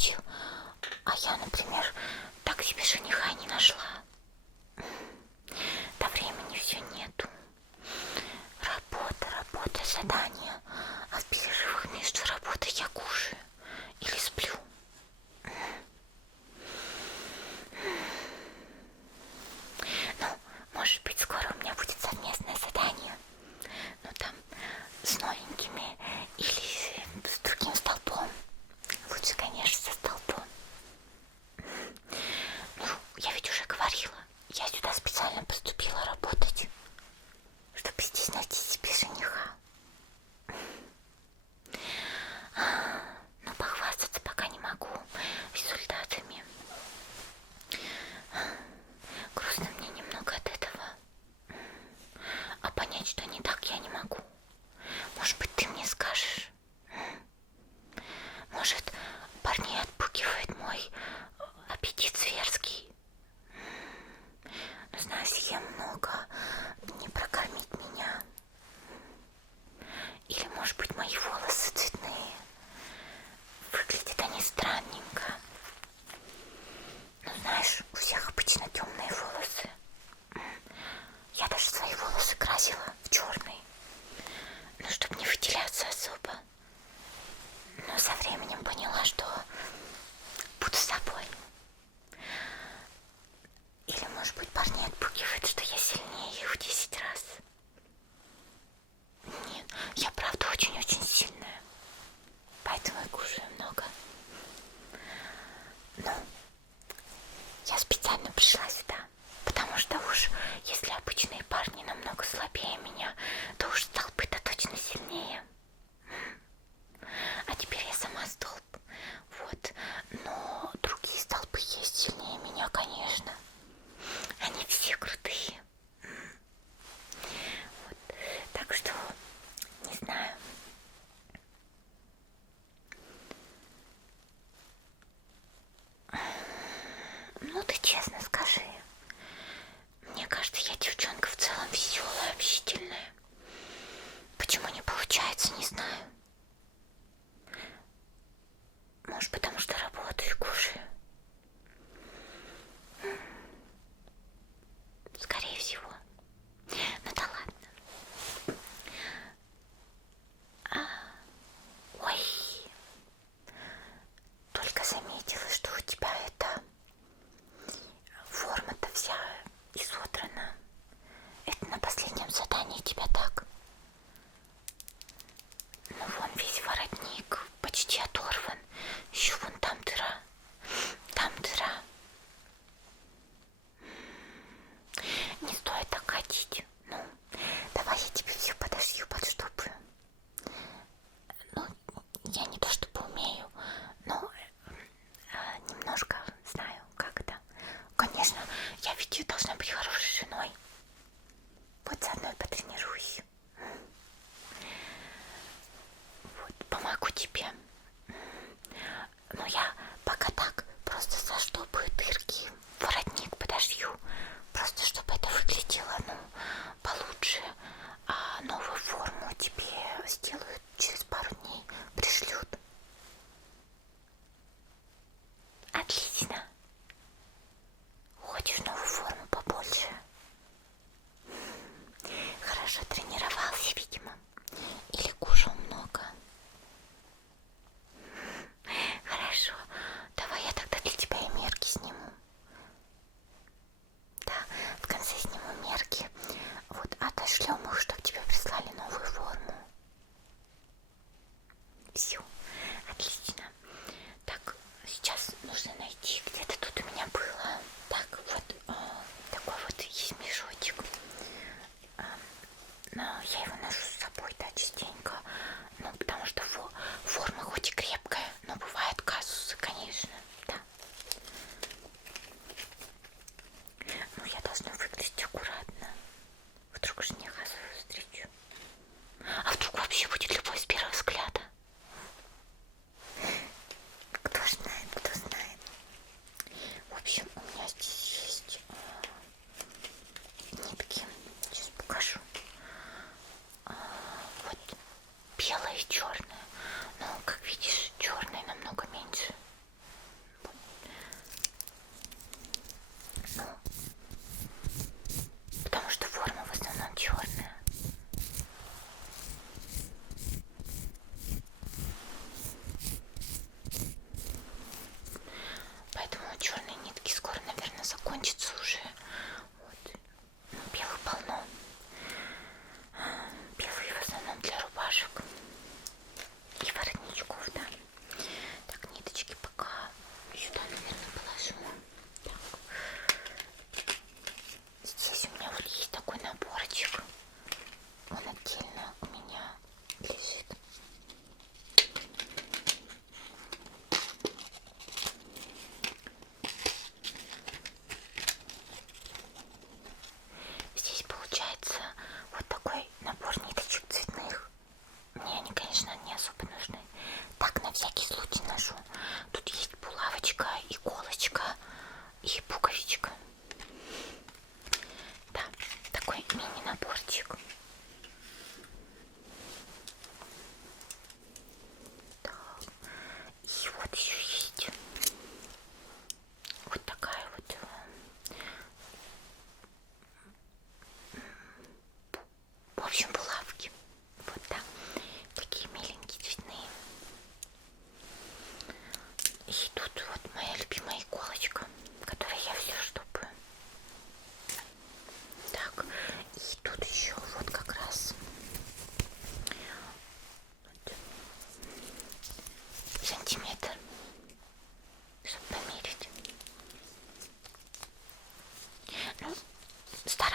получил. А я, например, так себе жениха не нашла. Да времени все нету. Работа, задание. А в перерывах между работой я кушаю или сплю. Ну, может быть, скоро у меня будет совместное задание. Ну, там, с новенькими или с другим столбом. Лучше, конечно, со столбом. Ну, я ведь уже говорила, я сюда специально поступила работать, чтобы здесь найти себе жениха.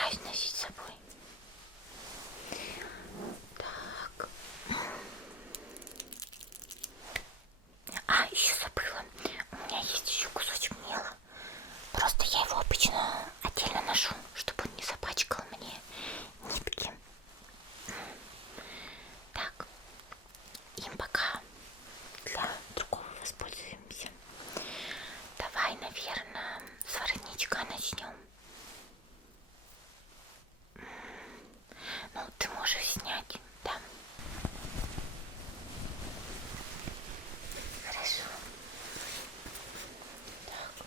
стараюсь носить с собой. Так. А, еще забыла. У меня есть еще кусочек мела. Просто я его обычно отдельно ношу, чтобы он не запачкал мне нитки. Так. Им пока для другого воспользуемся. Давай, наверное, с воротничка начнем. Ну, ты можешь снять, да? Хорошо. Так.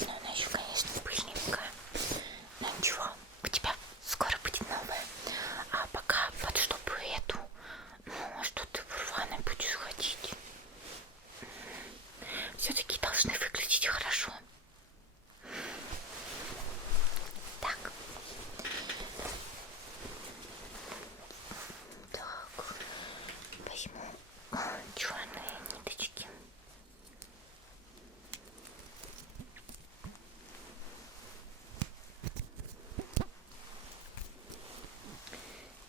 Ну, она еще, конечно, пыльненькая. Но ничего, у тебя скоро будет новая. А пока под чтобы эту, ну, а что ты в рваной будешь ходить? Все-таки должны выглядеть хорошо. Так. Так. Возьму черные ниточки.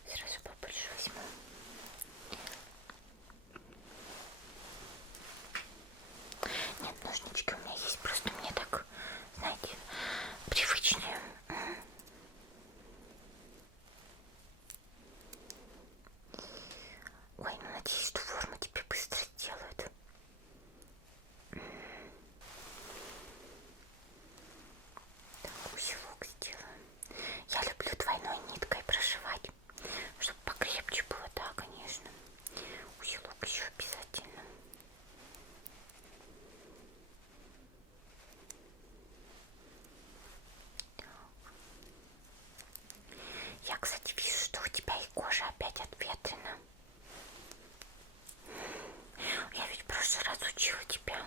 Сразу побольше возьму. Нет, ножнички у меня есть, просто мне так, знаете, привычнее. Ой, ну надеюсь, что форму тебе быстро сделают. Так, узелок сделаем. Я люблю двойной ниткой прошивать, чтобы покрепче было, да, конечно. Узелок еще обязательно. Я, кстати, вижу, что у тебя и кожа опять ответрена. Я ведь в прошлый раз учила тебя,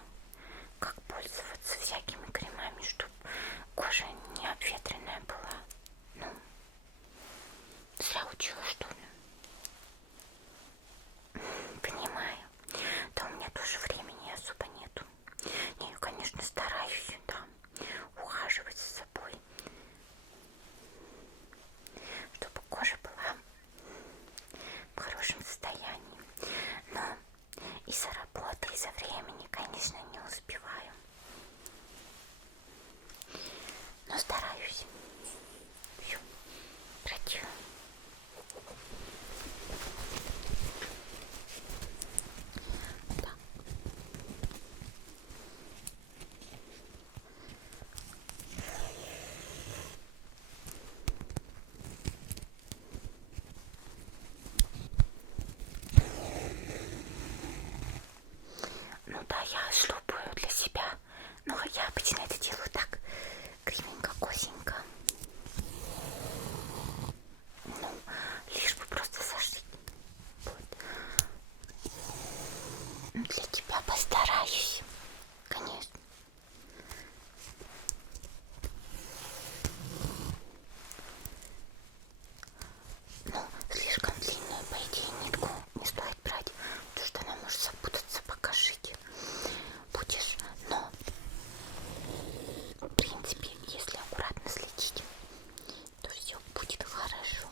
как пользоваться всякими кремами, чтобы кожа не обветренная была. Ну, зря учила, что ли? Понимаю. Да у меня тоже времени особо нету. Не, конечно, стараюсь, да, ухаживать за собой, чтобы кожа была в хорошем состоянии. Но из-за работы, из-за времени, конечно, не успеваю. Но стараюсь. Все, проделаю. Так. Ну да, я шлепаю для себя. Но я обычно это делаю так, кривенько, косенько. Ну, лишь бы просто зашить. Вот. Для тебя постараюсь, конечно. Ну, слишком длинную, по идее, нитку не стоит брать, потому что она может запутаться, пока шить будешь. Но, в принципе, если аккуратно следить, то все будет хорошо.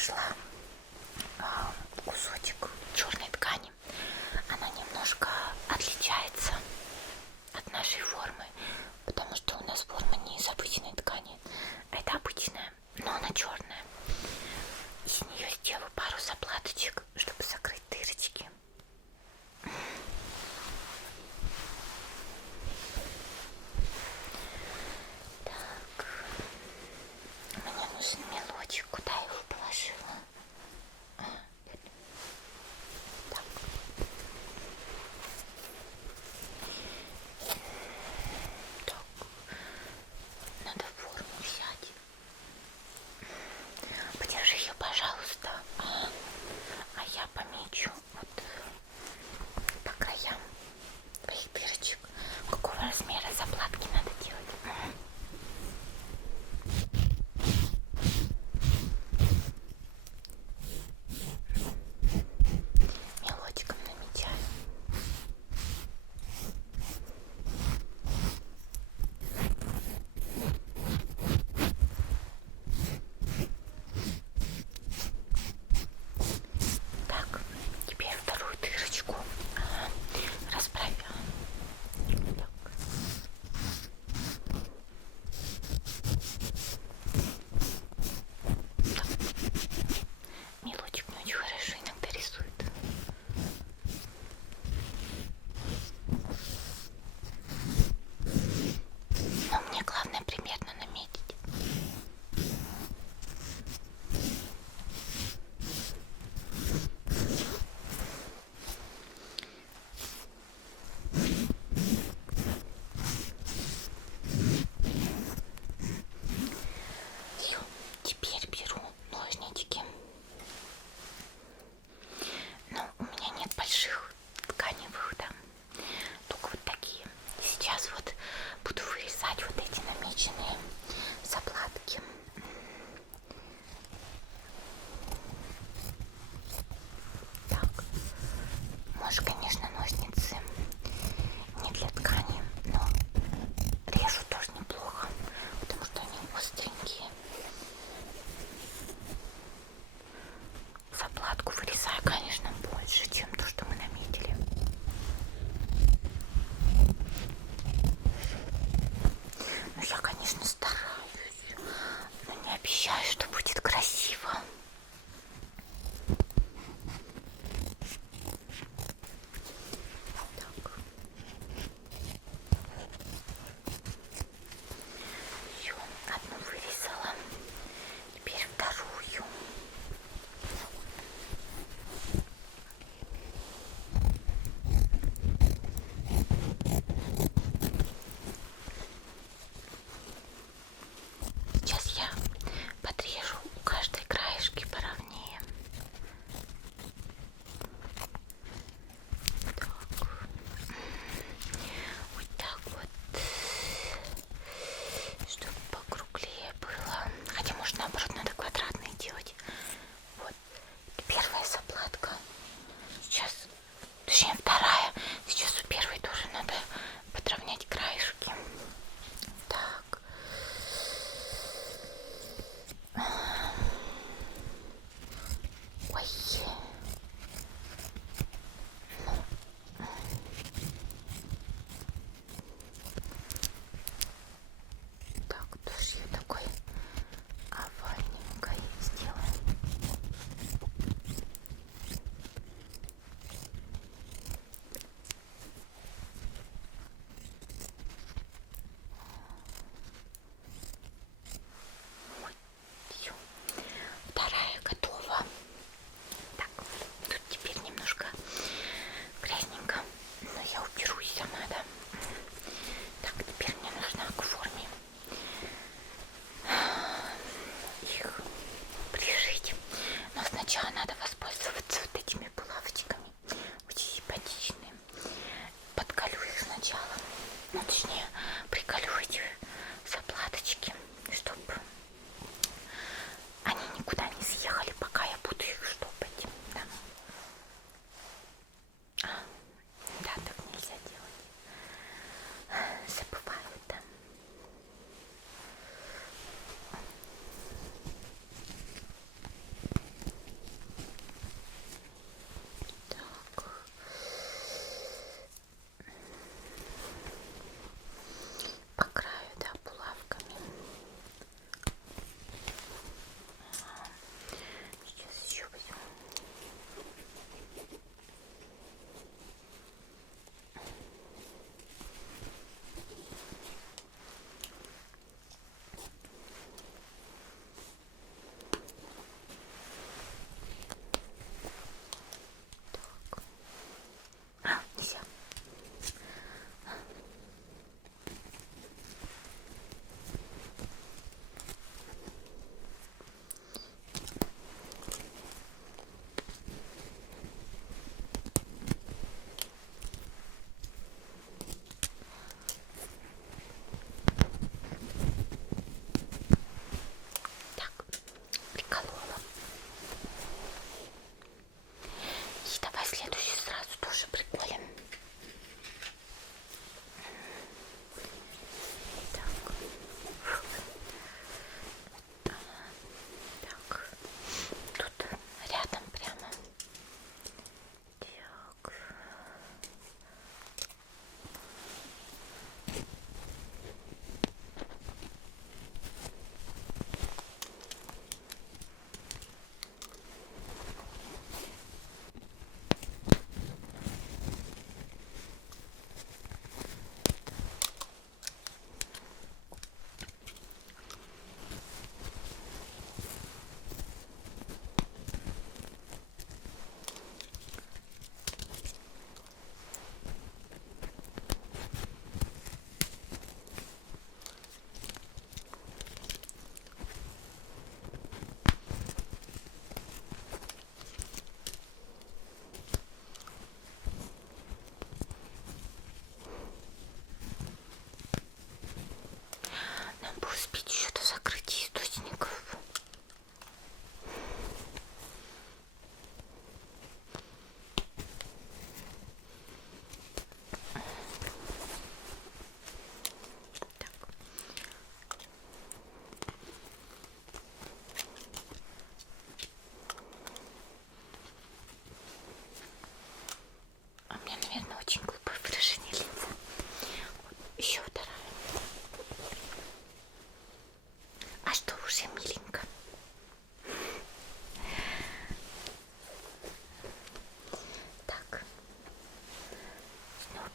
нашла кусочек черной ткани. Она немножко отличается от нашей формы, потому что у нас форма не из обычной ткани. Это обычная, но она черная. Из нее сделаю пару заплаточек, чтобы закрыть дырочки. Так, мне нужен мелочек. Куда я его положила? Так. Так, надо форму взять. Подержи ее, пожалуйста. А я помечу вот по краям твоих дырочек. Какого размера заплатки надо делать? Мелочком намечаю. Так, теперь вторую дырочку расправим. Так. Так. Мелочек не очень хорошо иногда рисует. Но мне главное примерно наметить. Все, теперь беру ножнички. Но у меня нет больших тканевых, да, только вот такие. Сейчас вот буду вырезать вот эти намеченные заплатки. Так, может, конечно, ножницы не для ткани, но режу тоже неплохо, потому что они остренькие. Заплатку вырезаю, конечно, больше, чем то, что мы наметили. Ну, я, конечно, стараюсь, но не обещаю, что будет красиво. Так. Все, одну вырезала. Теперь вторую. Сейчас я подрежу у каждой краешки поровнее. Так. Вот так вот, чтобы покруглее было. Хотя, может, наоборот, надо квадратные делать. Вот, первая заплатка. Сейчас, точнее, вторая. Сейчас у первой тоже надо подровнять краешки. Так. Ой. Так, тоже я такой овальненькой сделаем. Вот, все. Вторая готова. Так, тут теперь немножко грязненько, но я уберусь сама, да. Так, теперь мне нужно к форме их прижить. Но сначала надо воспользоваться вот этими булавочками. Очень симпатичные. Подколю их сначала. Ну, точнее, приколю эти заплаточки, чтобы они никуда не съехали, пока я буду их штопать. Да, да, так нельзя делать.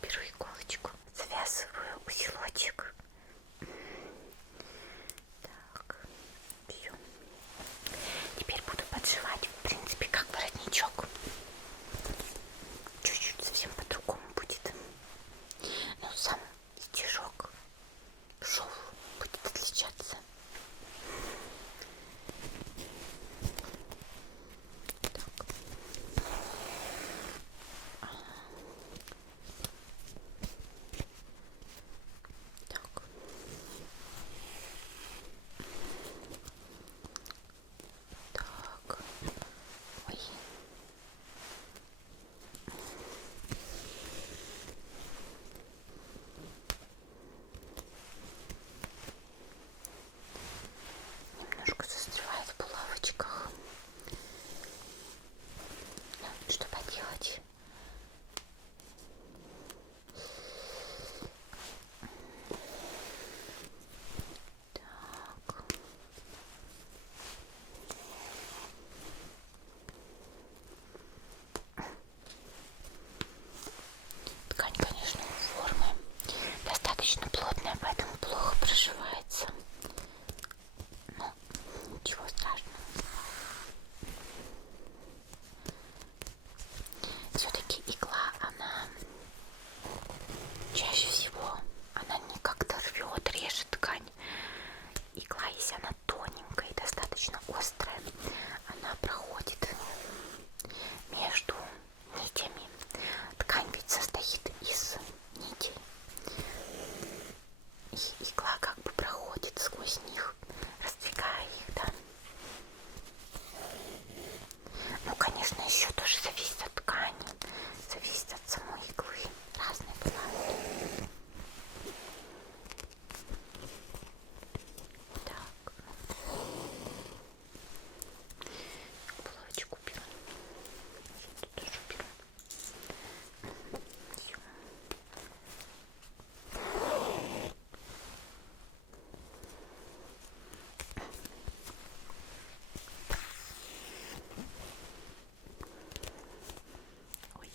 беру иголочку, завязываю узелочек. Так, все. Теперь буду подшивать, в принципе, как воротничок. Чуть-чуть совсем по-другому будет. Но сам стежок, шов будет отличаться. Так. Так. Так. Ой. Немножко застревает в булавочках. Ну, что поделать? Так. Ткань, конечно, у формы достаточно плотная, поэтому плохо прошивается. Но ничего страшного. Все-таки игла, она чаще всего, она не как-то рвет, режет ткань. Игла, если она тоненькая и достаточно острая, она проходит между нитями. Ткань ведь состоит из нитей. И игла как бы проходит сквозь них, раздвигая их, да. Ну, конечно, еще тоже зависит от ткани, зависит от самой иглы. Разные бывают. Так. Булавочку беру. Тут тоже беру. Всё. Ой.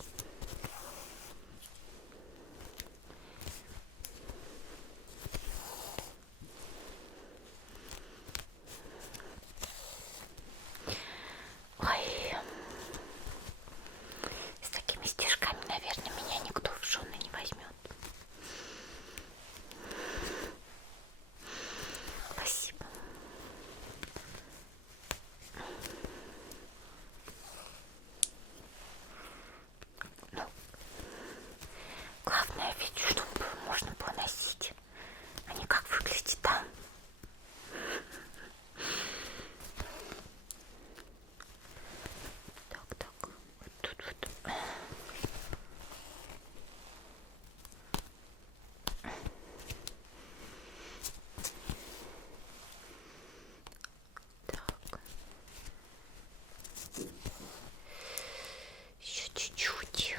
Ой, с такими стежками, наверное, меня никто в жены не возьмет. Спасибо. Ну, главное ведь, чтобы можно было носить, а не как выглядит там. Так, вот тут вот. Так. Еще чуть-чуть.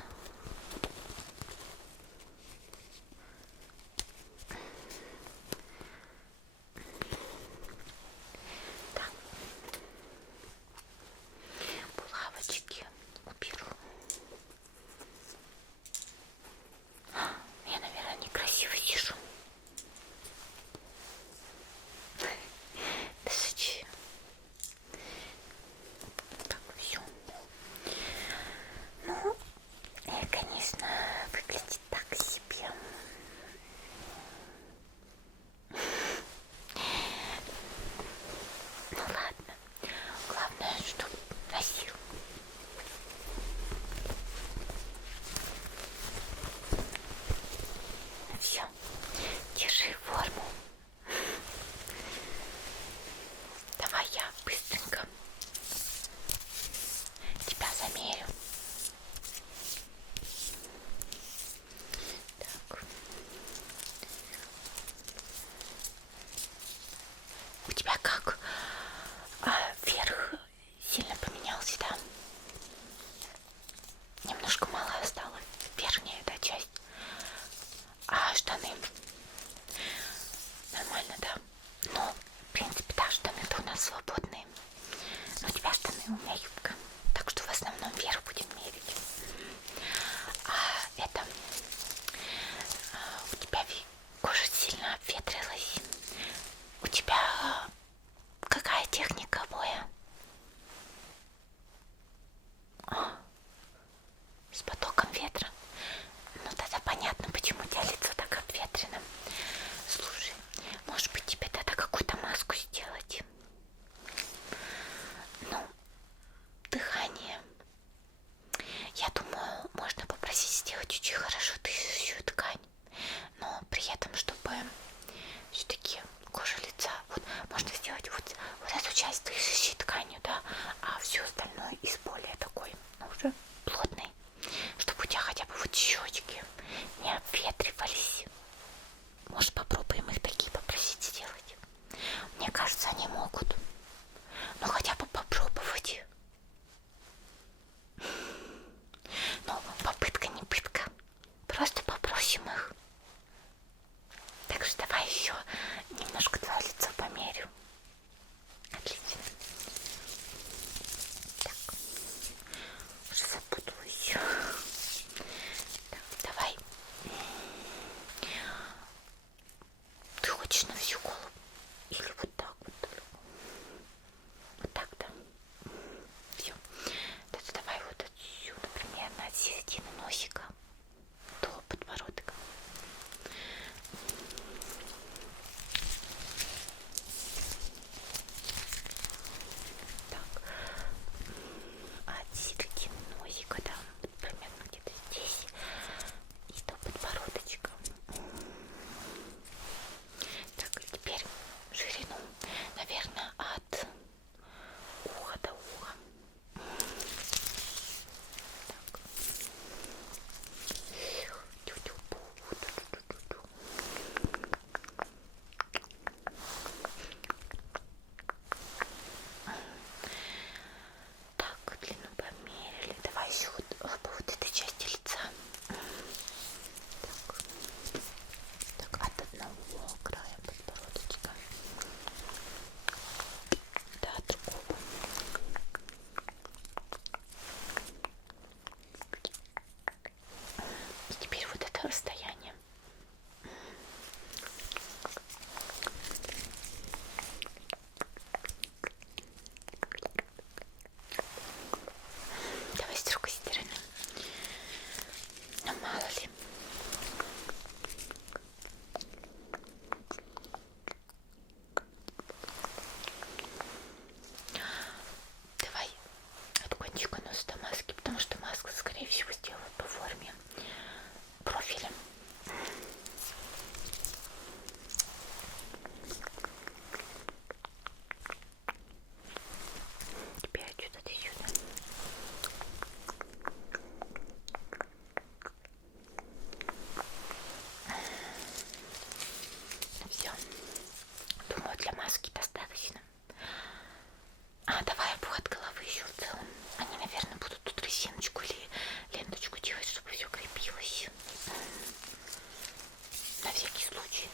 хочешь на всю голову? Или вот так вот? Вот так, да? Все. Это давай вот отсюда, примерно от середины носика до подбородка. Так. От середины носика, да, вот примерно где-то здесь и до подбородочка. Так, теперь ширину, наверное, от уха до уха. Так. Так, длину померили. Давай еще вот по вот этой части лица. Так, от одного края подбородочка до другого. И теперь вот это расстояние. Давай с другой стороны. Ну мало ли. Давай от кончика носа до маски, потому что маску, скорее всего, сделают по форме профиля. Теперь отсюда до сюда. Все. Думаю, для маски достаточно. А, давай обхват головы еще в целом. Они, наверное, будут тут резиночку или ленточку делать, чтобы все крепилось. На всякий случай.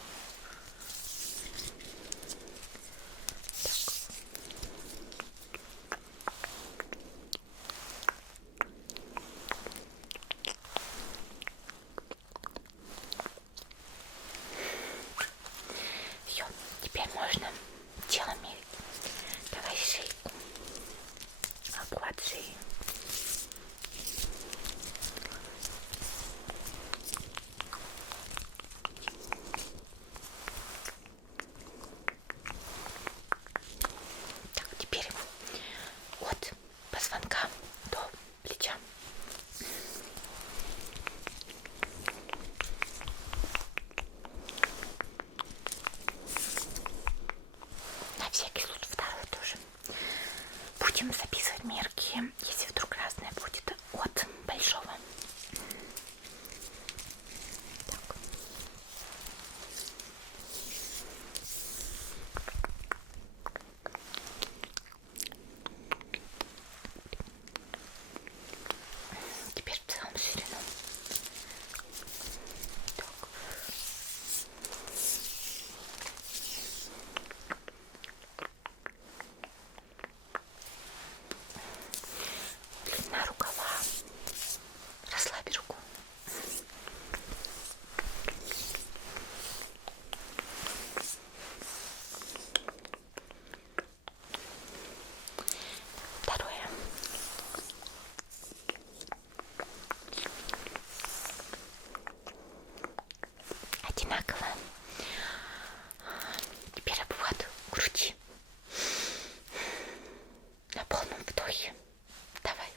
Все, теперь можно тело мерить. Давай шейку. Обхват шеи. Так, теперь от позвонка до плеча. На всякий случай второй тоже. Будем записывать мерки, если вдруг разное будет, от большого. Так. Теперь в целом ширину. Так. Длина рукава. Расслаби руку. Второе. Одинаково. Теперь обхват груди. На полном вдохе. Давай.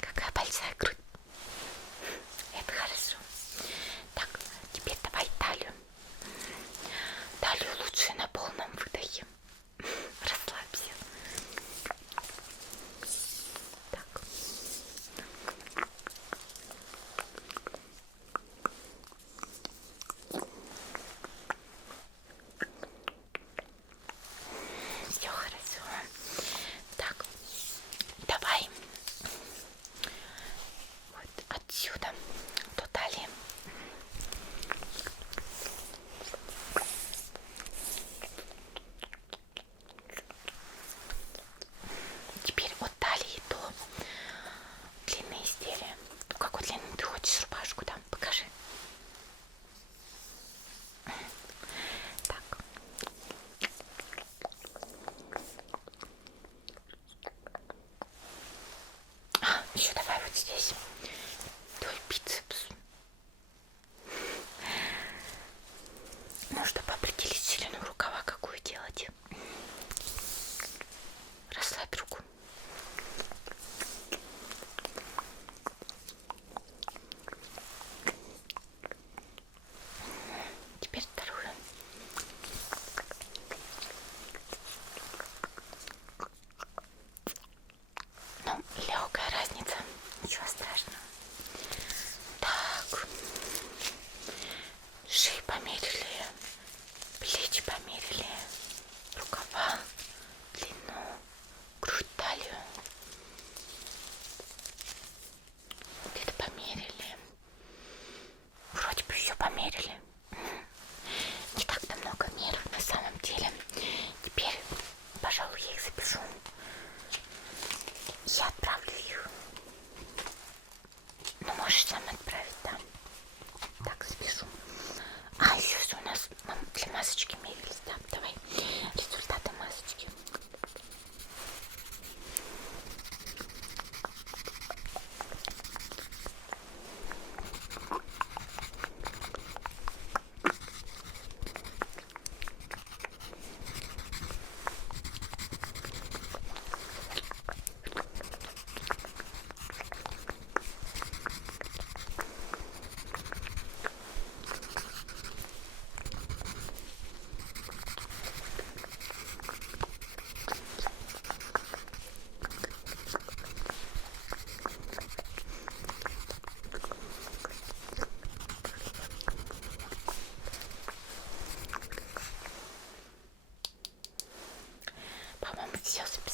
Какая большая грудь. Это хорошо. Так, теперь давай талию. померили, плечи померили, рукава, длину, грудь, талию. Где-то померили. Вроде бы все померили. Не так-то много мер на самом деле. Теперь, пожалуй, я их запишу. Я отправлю их. Ну, можешь сам отправить, да. Так, запишу. А, еще что у нас для масочки мерились, да. Давай результаты масочки. По-моему, все записала.